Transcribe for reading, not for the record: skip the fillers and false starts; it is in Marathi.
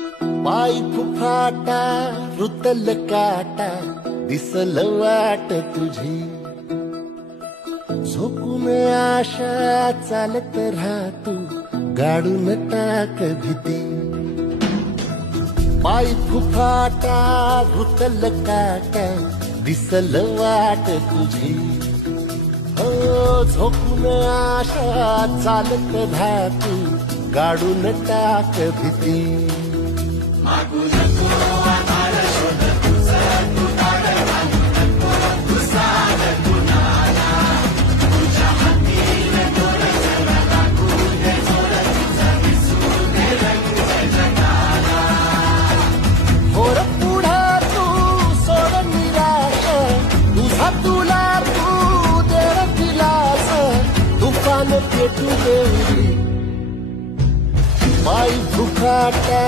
पाय फुफाटा रुतल काटा दिसल वाट तुझी झोपून आशा चालत राहतू गाडून टाक भीती पाय फुफाटा रुतल काटा दिसल वाट तुझी हो झोपून आशा चालत राहतू गाडून टाक भीती मागू नको आधार शोध तुझा तू काढ घालू नको तू साध कुणाला तुझ्या हातीन तोर जरा लागू दे जोर तुझा दिसू दे रंग जगाला होर पुढा तू सोड निराश तुझा तुला तू देव दिलास तुफान पेटू देवी पाय फुफाटा